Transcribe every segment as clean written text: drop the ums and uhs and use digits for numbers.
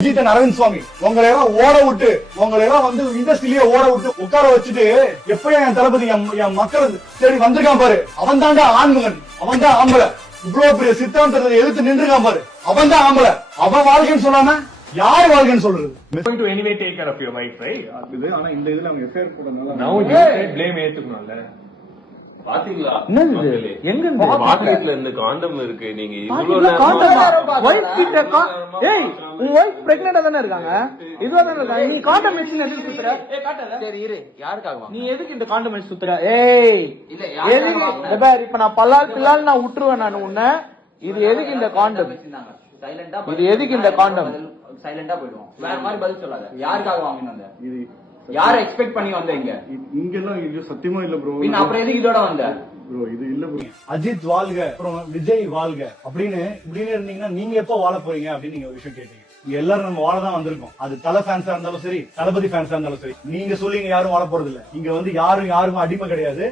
அரவிந்த் சுவாமி உங்களை எல்லாம் ஓட விட்டு உங்களை எல்லாம் வந்து இண்டஸ்ட்ரியிலேயே ஓட விட்டு உட்கார வச்சுட்டு எப்பயும் என் தளபதி என் மக்கள் தேடி வந்திருக்கான் பாரு. அவன் தாண்டா ஆண்மகன், அவன் தான் ஆம்பளை. இவ்வளவு பெரிய சித்தாந்தத்தை எதிர்த்து நின்றுக்கான் பாரு. அவன் தான் ஆம்பளை. அவன் வாழ்க்கைன்னு சொல்லாம யாரு வாழ்க்கைன்னு சொல்றது? Going to anyway take care of your wife, right? ஆனா இந்த இதுல அவங்க affair போடனால Now you said blame ஏத்துக்கணும்ல. பாத்தீங்களா எங்க பாக்கெட்ல இந்த காண்டம் இருக்கு. நீங்க இவ்வளவு உன் வைஃப் பிரெக்னெண்டா தானே இருக்காங்க, இதுவா தானே இருக்காங்க. நீ காண்டம் வச்சு எதுக்கு சுத்துற? சரி இரு, யாருக்காக நீ எதுக்கு இந்த காண்டம் வச்சு சுத்துற? ஏய் இல்ல எதுக்கு? இப்ப நான் பல்லால் நான் விட்டுருவேன் நான் உன்ன. இது எதுக்கு இந்த காண்டம்? இது எதுக்கு இந்த காண்டம்? சைலண்டா போயிடுவோம். வேற மாதிரி பதில் சொல்லாத. யாருக்காக வாங்கினு இது? யார எக்ஸ்பெக்ட் பண்ணி வந்த இங்க? இங்கெல்லாம் இது சத்தியமா இல்ல ப்ரோ. பின்ன அப்புறம் எதுக்கு இதோட வந்த? ப்ரோ இது இல்ல ப்ரோ. அஜித் வாழ்க, அப்புறம் விஜய் வாழ்க அப்படின்னு இப்படின்னு இருந்தீங்கன்னா நீங்க எப்ப வாழ போறீங்க அப்படின்னு நீங்க ஒரு விஷயம் கேட்டீங்க. இங்க எல்லாரும் நம்ம வாழதான் வந்திருக்கோம். அது தலை ஃபேன்ஸா இருந்தாலும் சரி, தளபதி ஃபேன்ஸா இருந்தாலும் சரி. நீங்க சொல்லிங்க யாரும் வாழ போறது இல்ல. இங்க வந்து யாருக்கும் அடிமை கிடையாது.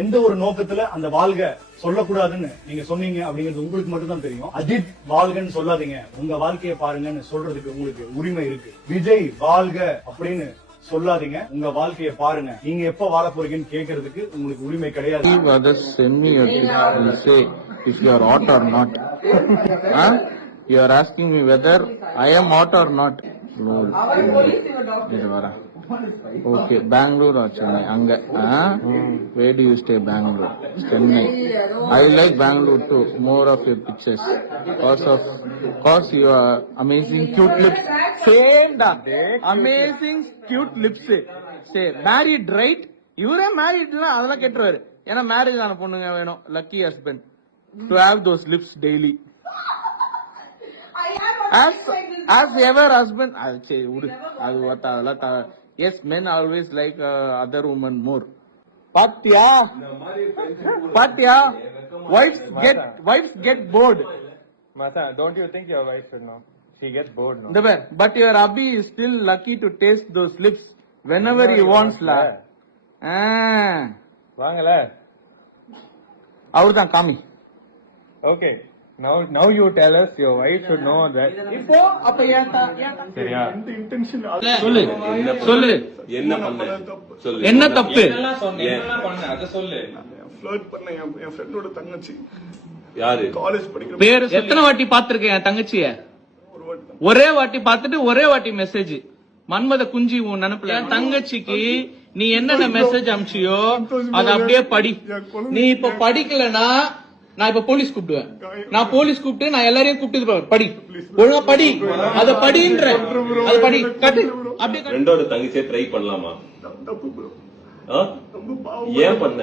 எந்த ஒரு நோக்கத்துல அந்த வாழ்க சொல்லக்கூடாதுன்னு நீங்க சொன்னீங்க அப்படிங்கிறது உங்களுக்கு மட்டும் தான் தெரியும். அஜித் வாழ்கன்னு சொல்லாதீங்க, உங்க வாழ்க்கையை பாருங்கன்னு சொல்றதுக்கு உங்களுக்கு உரிமை இருக்கு. விஜய் வாழ்க அப்படின்னு சொல்லாதீங்க, உங்க வாழ்க்கையை பாருங்க. நீங்க எப்ப வாழ போறீங்கன்னு கேக்குறதுக்கு உங்களுக்கு உரிமை கிடையாது. Send me your tips and say if you are hot or not. You are asking me whether I am hot or not. No. Okay, Bangalore or Chennai? Anga. Where do you stay? Bangalore, Chennai. I like Bangalore too. More of your pictures. Cause you are amazing cute lips. Same da. Amazing cute lips. Say married right? You're married na adala ketruvaru. Ena marriage ana ponnunga venum. Lucky husband to have those lips daily. As ever husband. I say udu. Adu vata adala. Yes, men always like other women more. Patya. Wives get bored. Masa, don't you think your wife should know? She gets bored now. But your hubby is still lucky to taste those lips whenever he wants la. வாங்கல. அவர்தான் காமி. Okay. Now you tell us your wife should know that. இப்போ அப்ப சரியா? சொல்லு என்ன பண்ண சொல்லு. என்ன தப்பு? அத சொல்லு. ஃப்ளர்ட் பண்ண என் ஃப்ரெண்டோட தங்கச்சி யாரு? காலேஜ் படிக்கிற பேர் எத்தனை வாட்டி பாத்திருக்கேன் என் தங்கச்சிய? ஒரே வாட்டி பாத்துட்டு ஒரே வாட்டி மெசேஜ். மன்மத குஞ்சி உன் நினைப்புல என் தங்கச்சிக்கு நீ என்னென்ன மெசேஜ் அனுப்பிச்சியோ அது அப்படியே படி. நீ இப்ப படிக்கலனா நான் இப்ப போலீஸ் கூப்பிடுவேன். நான் போலீஸ் கூப்பிட்டு நான் எல்லாரையும் கூப்பிட்டு படி, ஒழுங்கா படி, அத படின்ற, அது படி கட்டு அப்படியே. ரெண்டோட தங்கச்சியை ட்ரை பண்ணலாமா? தப்பு ப்ரோ. ஏன் பண்ண?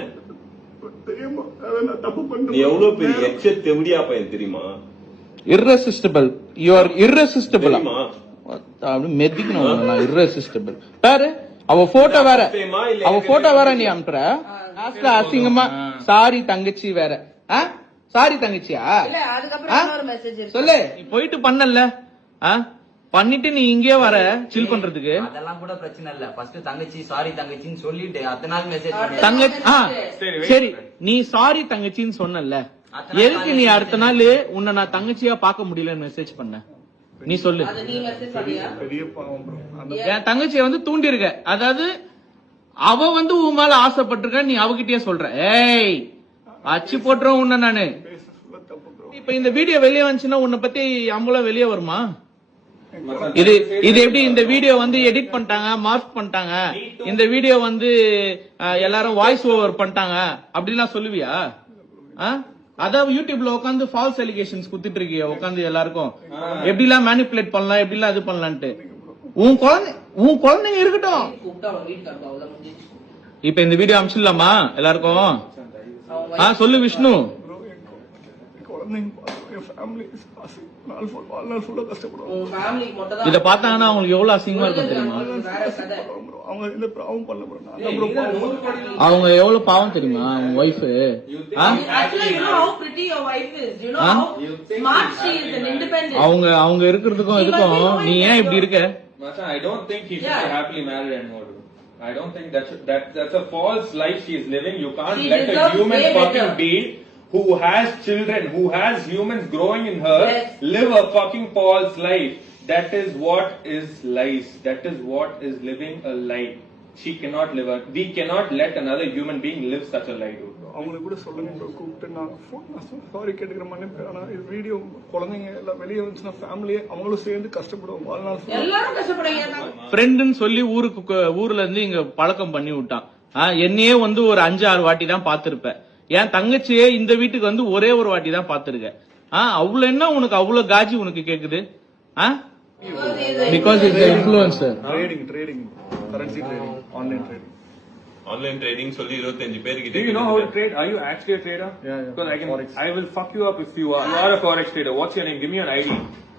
நீ எவ்வளவு பெரிய எக்ஸெட் தெவடியா பையன் தெரியுமா? irresistible. You are irresistible. அப்படி மெதிக்கணும். நான் irresistible. பாரு அவ போட்டோ வேற நீ அனுப்புற. அசிங்கமா சாரி தங்கச்சி வேற. சாரி தங்கச்சியா? சொல்லு. நீ போயிட்டு பண்ணல, பண்ணிட்டு நீ இங்கே வர சில் பண்றதுக்கு. அதெல்லாம் கூட பிரச்சனை இல்ல. ஃபர்ஸ்ட் தங்கச்சி சாரி தங்கச்சின்னு சொல்லிட்டு அத்தனை நாள் மெசேஜ் தங்கச்சி. சரி நீ சாரி தங்கச்சின்னு சொன்னல, எதுக்கு நீ அடுத்த நாள் உன்னை நான் தங்கச்சியா பார்க்க முடியலன்னு மெசேஜ் பண்ண? நீ சொல்லு. என் தங்கச்சிய வந்து தூண்டி இருக்க, அதாவது அவ வந்து உன் மேல ஆசைப்பட்டிருக்க, நீ அவகிட்டயே சொல்ற. ஏய் அச்சு போட்டுறோம் உன்ன நானு. இப்ப இந்த வீடியோ வெளியே வந்துச்சுன்னா உன்னை பத்தி அம்பலம் வெளியே வருமா? இது எப்படி இந்த வீடியோ வந்து எடிட் பண்ணிட்டாங்க, மார்க் பண்ணிட்டாங்க, இந்த வீடியோ வந்து எல்லாரும் வாய்ஸ் ஓவர் பண்ணிட்டாங்க அப்படிலாம் சொல்லுவியா? அதான் யூடியூப்ல உட்காந்து ஃபால்ஸ் அலிகேஷன்ஸ் குடுத்துட்டு இருக்கிய உட்காந்து எல்லாருக்கும் எப்படி எல்லாம் மேனிபுலேட் பண்ணலாம், எப்படி எல்லாம் இது பண்ணலான்ட்டு. உன் குழந்தைங்க இருக்கட்டும். இப்ப இந்த வீடியோ அனுப்பிச்சிடலாமா எல்லாருக்கும்? சொல்லு விஷ்ணு. இத பார்த்தாங்கன்னா அவங்களுக்கு எவ்வளவு அசிங்கமா இருக்கும் தெரியுமா? அவங்க எவ்வளவு பாவம் தெரியுமா அவங்க ஒய்ஃப்? அவங்க இருக்கிறதுக்கும் இதுக்கும் நீ ஏன் இப்படி இருக்க? I don't think he should be happily married anymore. I don't think that's a false life she is living. You can't let a human fucking being who has children, who has humans growing in her, live a fucking false life. That is what is lies. That is what is living a lie. She cannot live a. We cannot let another human being live such a lie, dude. அவங்களுக்கு கூட சொல்லுங்க bro, கூப்பிட்டு நான் sorry கேட்டுக்கிற மன்னிப்பு. ஆனால் இது video குழந்தைங்க எல்லாம் வெளியே வந்துச்சுன்னா ஃபேமிலியே அவங்களும் சேர்ந்து கஷ்டப்படுவோம் வாழ்நாள். எல்லாரும் கஷ்டப்படுங்க. ஃப்ரெண்டுன்னு சொல்லி ஊர்ல இருந்து இங்க பழக்கம் பண்ணி விட்டான். என்னையே வந்து ஒரு 5-6 வாட்டி தான் பாத்திருப்ப. என் தங்கச்சியே இந்த வீட்டுக்கு வந்து ஒரே ஒரு வாட்டி தான் பாத்திருக்க. அவ்வளவு என்ன உனக்கு அவ்வளவு காஜி உனக்கு கேக்குது? Because it's an influencer. Trading currency trading, online trading. Online trading சொல்லி 25 பேருக்கு. Do you know how to trade? Are you actually a trader? Yeah. Because I will fuck you up if you are. You are a forex trader. What's your name? Give me your ID.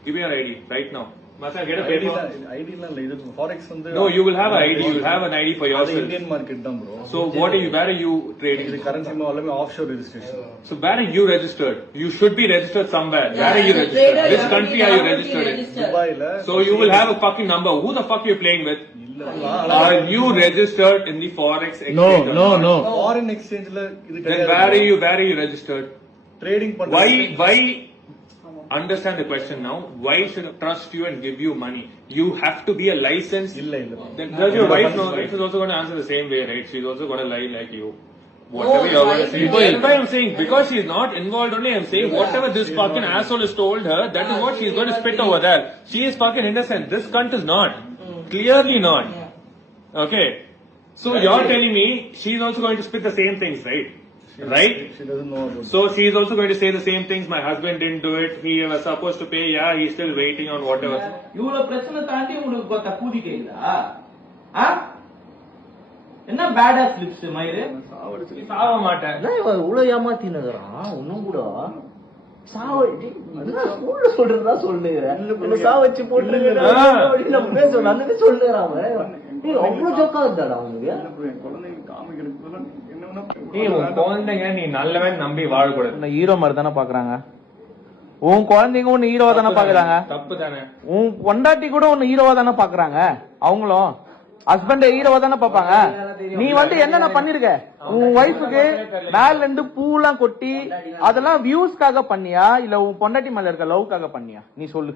Give me your ID right now. Must I get a paper? ஐடிலாம் இல்லை, இது forex வந்து. No, you will have an ID. You will have an ID for அது yourself. Indian market தான் bro. So where are you trading? இது currency எல்லாமே of sure registration. So where are you registered? You should be registered somewhere. Where are you registered? Which country are you registered in? துபாயில. So you will have a fucking number. Who the fuck you playing with? Are you registered in the forex exchange? No. Foreign எக்ஸ்சேஞ்ச்ல இது Then கிடையாது. where are you registered? Trading பண்றது. Why understand the question now? Why should I trust you and give you money? You have to be a licensed. இல்ல. Then does your wife know? Wife is also going to answer the same way, right? She's also going to lie like you. Whatever you're going to say. That's why I'm saying, because she's not involved only, I'm saying whatever this fucking asshole has told her, that is what she's going to spit over there. She is fucking innocent. This cunt is not. Clearly not. Okay. So you're telling me she's also going to spit the same things, right? Right? She doesn't know about. So she is also going to say the same things. My husband didn't do it. He was supposed to pay. Yeah, he's still waiting on whatever. இவ்வளவு பிரச்சனை தாண்டி உனக்கு பார்த்தா கூதி கேக்குதா? என்ன பேடா slips மயிறு? சாவ மாட்டேன். இவ்வளவு ஏமாத்தினுக்குறான் ஒன்னும் கூட சாவடி சொல்றதா சொல்லுகிறேன். சாவச்சு போட்டு சொல்லுறான். அவ்வளவு ஜோக்கா இருந்தாடா அவனுக்கு. குழந்தைங்க காமிக்கிறதுலாம் என்ன குழந்தைங்க நீ நல்லவன் நம்பி வாழக்கூடாது. ஹீரோ மாதிரி தானே பாக்குறாங்க. உன் குழந்தைங்க ஒன்னு ஹீரோவா தானே பாக்குறாங்க. தப்பு தானே. உன் பொண்டாட்டி கூட ஒன்னு ஹீரோவா தானே பாக்குறாங்க. அவங்களும் ஹஸ்பண்ட் ஹீரோவா தானே பாப்பாங்க. நீ வந்து என்னென்ன பண்ணிருக்க? உன் ஒய்ஃபுக்கு மேல இருந்து பூலாம் கொட்டி அதெல்லாம் வியூஸ்க்காக பண்ணியா இல்ல உன் பொண்டாட்டி மேல இருக்க லவ்க்காக பண்ணியா? நீ சொல்லு.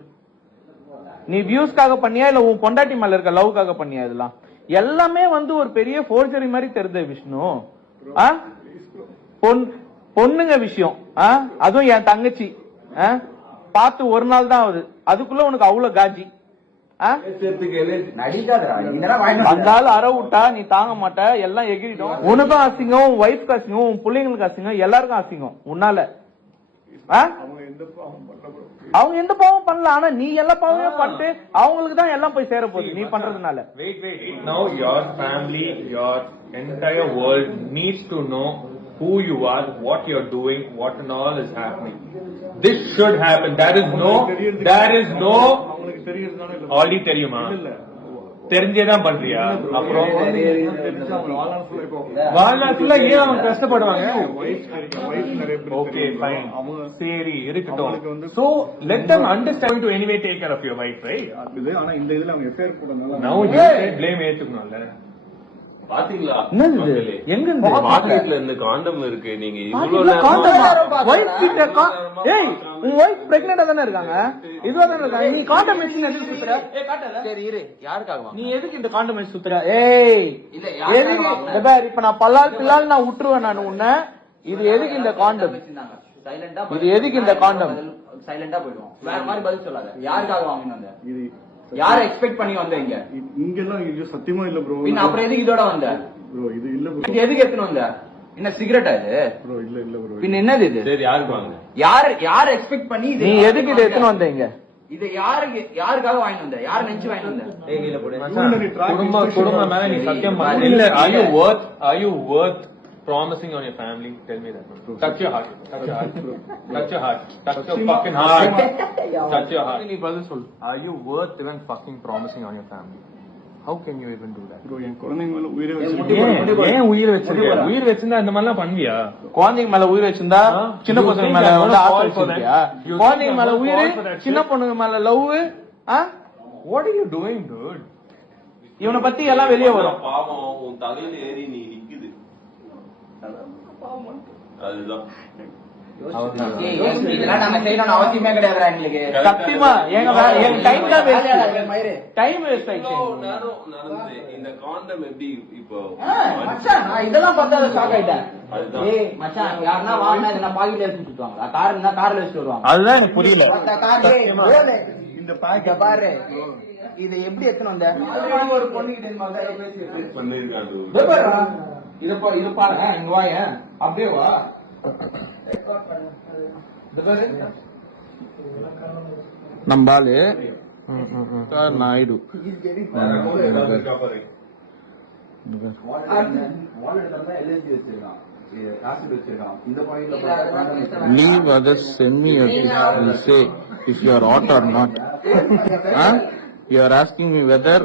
நீ வியூஸ்க்காக பண்ணியா இல்ல உன் பொண்டாட்டி மேல இருக்க லவ்க்காக பண்ணியா? இதெல்லாம் எல்லாமே வந்து ஒரு பெரிய ஃபோர்ஜரி மாதிரி தெரியுது விஷ்ணு. பொண்ணுங்க விஷயம், அதுவும் என் தங்கச்சி பார்த்து ஒரு நாள் தான் ஆகுது, அதுக்குள்ள உனக்கு அவ்வளவு காஜி. வந்தாலும் அற விட்டா நீ தாங்க மாட்ட, எல்லாம் எகிரிடும். உனக்கும் அசிங்கம், உன் ஒய்ஃப்க்கு அசிங்கம், உன் பிள்ளைங்களுக்கு அசிங்கம், எல்லாருக்கும் அசிங்கம் உன்னால. அவங்க எந்த பாவம் பண்ணல, ஆனா நீ எல்லா பாவமும் பண்ணிட்டு அவங்களுக்கு தான் எல்லாம் போய் சேர போகுது நீ பண்றதுனால. Wait. Now your family, your entire world needs to know who you are, what you're doing, what and all is happening. This should happen. There is no அவங்களுக்கு தெரியறதுனால இல்ல. already தெரியுமா? தெரிஞ்சேதான் பண்றியா? அப்புறம் வாழ்நாள் ஏன் அவங்க கஷ்டப்படுவாங்க? ஓகே ஃபைன், சரி இருக்கட்டும். So let them understand to anyway take care of your wife, right? ஆனா இந்த இதுல அவங்க எஃப்ஐஆர் போடனால Now you blame ஏத்துக்கணும்ல. பாத்தீங்களா எங்க பாக்கெட்ல இருந்து காண்டம் இருக்கு. நீங்க இவ்வளவு பிரெக்னெண்டா தானே இருக்காங்க, இதுவா தானே இருக்காங்க. நீ காண்டம் மெஷின் எதுக்கு சுத்துற? சரி இரு, யாருக்காக நீ எதுக்கு இந்த காண்டம் மெஷின் சுத்துற? ஏய் எதுக்கு? இப்ப நான் பிள்ளால் நான் விட்டுருவேன் நான் உன்ன. இது எதுக்கு இந்த காண்டம்? இது எதுக்கு இந்த காண்டம்? சைலண்டா போயிடுவோம். வேற மாதிரி பதில் சொல்லாத. யாருக்காக வாங்கினு வந்த? யார எக்ஸ்பெக்ட் பண்ணி வந்த? இங்க எல்லாம் சத்தியமா இல்ல ப்ரோ. பின்ன அப்புறம் எதுக்கு இதோட வந்த ப்ரோ? இது இல்ல ப்ரோ. இது எதுக்கு எடுத்துன்னு வந்த? என்ன சிகரெட்டா இது? ப்ரோ இல்ல ப்ரோ. பின்ன என்னது இது? சரி யாருக்கு வாங்க? யார் எக்ஸ்பெக்ட் பண்ணி நீ எதுக்கு இதை எடுத்துன்னு வந்தீங்க? இது யாருக்காக வாங்கிட்டு வந்த? யார நினைச்சு வாங்கிட்டு வந்த? குடும்பம் மேல நீ சத்தியம் பண்ண இல்ல. Are you worth promising on your family? Tell me that. Touch your heart. Touch your heart. Touch your heart. Touch your fucking heart. Touch your heart. நீ பதில் சொல்லு. Are you worth even fucking promising on your family? How can you even do that? Bro என் குழந்தைங்க மேல உயிரை வச்சிருக்கேன். ஏன் உயிர் வச்சிருக்க? உயிர் வச்சிருந்தா இந்த மாதிரிலாம் பண்ணுவியா? குழந்தைங்க மேல உயிர் வச்சிருந்தா சின்ன பசங்க மேல வந்து ஆசை வச்சிருக்கியா? குழந்தைங்க மேல உயிர், சின்ன பொண்ணுங்க மேல love. What are you doing, dude? இவனை பத்தி எல்லாம் வெளியே வரும். பாவம் உன் தலையில ஏறி நீ நிக்குது. அதுதான் இதெல்லாம் நாங்க செய்யணும்னு அவசியமே கிடையாதுடா எங்களுக்கு. சத்தியமா எங்க டைம் தான் டைம் வேஸ்ட் ஆயிடுச்சு. நடந்து இந்த காண்டம் எப்படி இப்போ மச்சான், நான் இதெல்லாம் பார்த்தா ஷாக் ஆயிட்டேன். அதுதான். ஏய் மச்சான், யாருன்னா வாங்கினா இதெல்லாம் பாக்கெட்ல எடுத்து சுத்துவாங்களா? கார் இருந்தா கார்ல வச்சுட்டு வருவாங்க. அதுதான் எனக்கு புரியல. இந்த பாக்கெட் பாரு, இதை எப்படி எடுத்துன்னு வந்த? ஒரு பொண்ணுகிட்ட பண்ணிருக்காங்க. இது பாருங்க, இங்க வாங்க, அப்படியே வா. நம்பாலு Naidu leave others, send me your picture and say if you are hot or not. Huh? You are asking me whether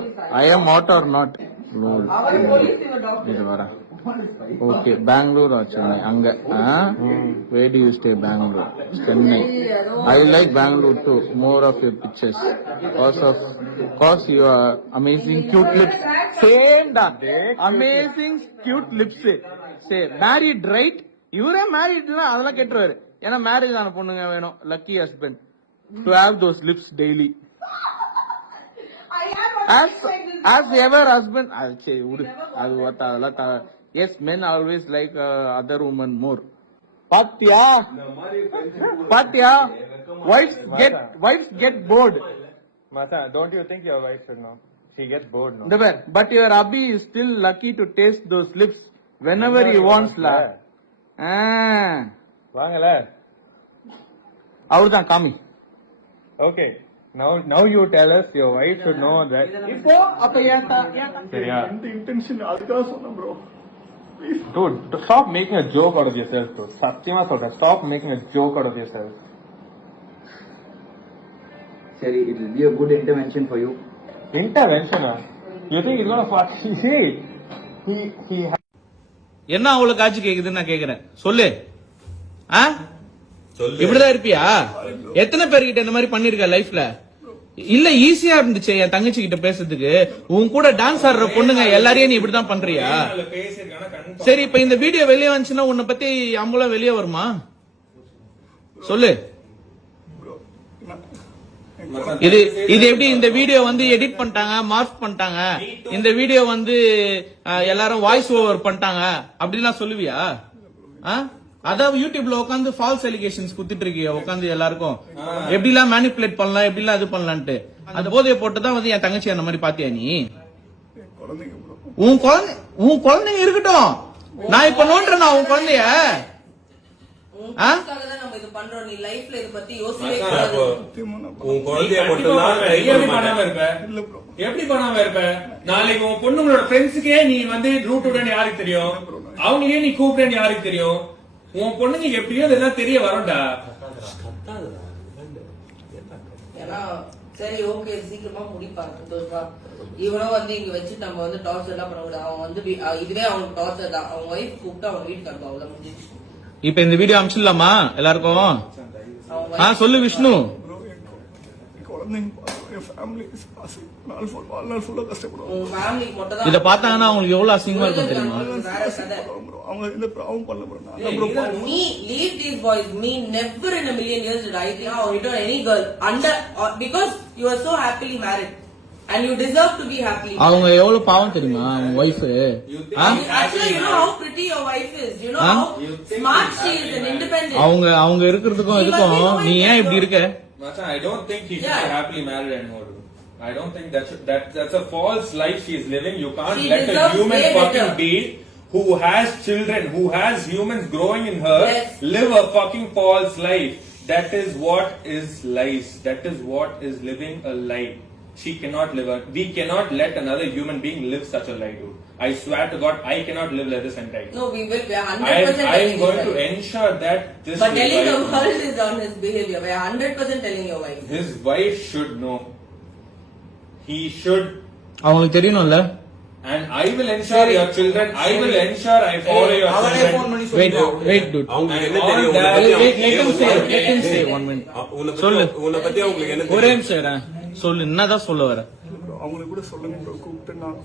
I am hot or not. No. இது வர ஓகே பெங்களூர் சென்னை அங்க where do you stay? Bangalore, Chennai. I like Bangalore too. More of your pictures cause you are amazing cute lips. Same that amazing cute lips. Say married right? இவரே மேரிட்னா அதெல்லாம் கேட்டுருவாரு. ஏன்னா marriage ஆன பொண்ணுங்க வேணும், lucky husband to have those lips daily. as ever husband சரி விடு, அது அதெல்லாம். Yes, men always like other women more. பாத்தியா wives get bored. Mata, don't you think your wife should know? She gets bored now. But your hubby is still lucky to taste those lips whenever he wants la. வாங்கல. அவர்தான் காமி. Okay. Now you tell us your wife should know that. இப்போ அப்ப சரியா? இந்த intention அதுக்காக சொன்னேன் bro. Dude, stop making a joke out of yourself, dude. Satyama Soda, stop making a joke out of yourself. சரி, it will be a good intervention for you. Intervention? You think he's gonna fuck? See, he. என்ன அவ்வளவு காட்சி கேக்குதுன்னு நான் கேக்குறேன். சொல்லு. இப்படிதான் இருப்பியா? எத்தனை பேர்கிட்ட இந்த மாதிரி பண்ணிருக்க லைஃப்ல? இல்ல ஈஸியா இருந்துச்சு என் தங்கச்சி கிட்ட பேசுறதுக்கு. உன் கூட டான்ஸ் ஆடுற பொண்ணுங்க எல்லாரையும் நீ இப்படிதான் பண்றியா? சரி, இப்ப இந்த வீடியோ வெளியே வந்துச்சுன்னா உன்னை பத்தி அம்பலம் வெளியே வருமா? சொல்லு. இது எப்படி இந்த வீடியோ வந்து எடிட் பண்ணிட்டாங்க, மார்க் பண்ணிட்டாங்க, இந்த வீடியோ வந்து எல்லாரும் வாய்ஸ் ஓவர் பண்ணிட்டாங்க அப்படிலாம் சொல்லுவியா? அதாவது யூடியூப்ல உட்காந்து ஃபால்ஸ் அலிகேஷன்ஸ் குடுத்துட்டு இருக்கிய உட்காந்து எல்லாருக்கும் எப்படிலாம் மேனிபுலேட் பண்ணலாம், எப்படிலாம் இது பண்ணலான்ட்டு. அந்த போதையை போட்டுதான் வந்து என் தங்கச்சி அந்த மாதிரி பாத்தியா நீ? உன் குழந்தைங்க இருக்கட்டும், நான் இப்ப நோன்றேன் உன் குழந்தைய. எப்படி பண்ணாம இருப்ப? நாளைக்கு உன் பொண்ணுங்களோட ஃப்ரெண்ட்ஸுக்கே நீ வந்து ரூட் விடன்னு யாருக்கு தெரியும்? அவங்களே நீ கூப்பிட்டேன்னு யாருக்கு தெரியும்? உன் பொண்ணுங்க எப்படியோ இதெல்லாம் தெரிய வரும்டா. சரி, ஓகே, சீக்கிரமா முடிப்பாங்க. இவனும் வந்து இங்க வச்சு நம்ம வந்து டார்ச்சர் எல்லாம் பண்ணக்கூடாது. அவன் வந்து இதுவே அவனுக்கு டார்ச்சர் தான். அவன் ஒய்ஃப் கூப்பிட்டு அவன் வீட்டுக்கு அனுப்ப, அவ்வளவு முடிஞ்சிச்சு. இப்ப இந்த வீடியோ அனுப்பிச்சிடலாமா எல்லாருக்கும்? சொல்லு விஷ்ணு. இத பார்த்தாங்கன்னா அவங்களுக்கு எவ்வளவு அசிங்கமா இருக்கும் தெரியுமா? Leave these boys. Me never in a million years did I think how you do any girl under because you are so happily married and you deserve to be happy. அவங்க எவ்வளவு பாவம் தெரியுமா அவங்க wife? Actually, you know how pretty your wife is. You know how smart she is and independent. அவங்க இருக்கிறதுக்கும் இதுக்கும் நீ ஏன் இப்படி இருக்க? Macha, I don't think he should be happily married anymore. I don't think that's a false life she is living. You can't let a human fucking being who has children, who has humans growing in her, live a fucking false life. That is what is lies. That is what is living a lie. She cannot live we cannot let another human being live such a lie, dude. I swear to God, I cannot live like this and right. No, we will. We are 100% I am going to ensure that this. But telling the world is on his behavior. We are 100% telling your wife. His wife should know. He should. அவங்களுக்கு தெரியணும்ல. And I will ensure your children. I will ensure I follow your children. Wait, dude. அவங்களுக்கு என்ன தெரியும்? Let him say 1 minute. சொல்லு. உன்னை பத்தி அவங்களுக்கு என்ன ஒரே நிமிஷம் சொல்லு, என்னதான் சொல்ல வர? அவங்களுக்கு கூட சொல்லுங்க ப்ரோ, கூப்பிட்டு நான்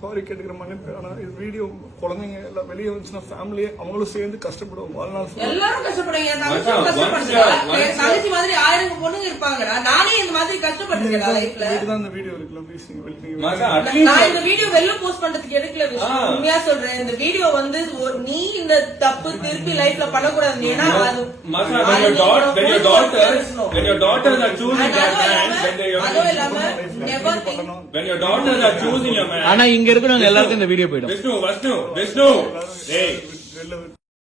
சாரி கேட்டுக்கிற மன்னிப்பு. ஆனா இது வீடியோ குழந்தைங்க எல்லாம் வெளியே வந்துச்சுன்னா ஃபேமிலியே அவங்களும் சேர்ந்து கஷ்டப்படுவோம் வாழ்நாள் full. எல்லாரும் கஷ்டப்படுங்க. என் தங்கச்சியும் கஷ்டப்படுறா. என் தங்கச்சி மாதிரி 1000 பொண்ணுங்க இருப்பாங்கடா. நானே இந்த மாதிரி கஷ்டப்பட்டிருக்கேன் லைஃப்ல. இதுதான் இந்த வீடியோ இருக்குல்ல, ப்ளீஸ் நீங்க வெளியே நான் இந்த வீடியோ வெளில போஸ்ட் பண்றதுக்கு எடுக்கல விஷ்ணு. உண்மையா சொல்றேன், இந்த வீடியோ வந்து நீ இந்த தப்பு திருப்பி லைஃப்ல பண்ணக்கூடாது. ஏன்னா அது when your daughters are choosing their man, அதுவும் இல்லாம never think. when your daughters are choosing your man, ஆனா இங்க இருக்கிறவங்க எல்லாருக்கும் இந்த வீடியோ போயிடும். Vishnu, hey. வெளில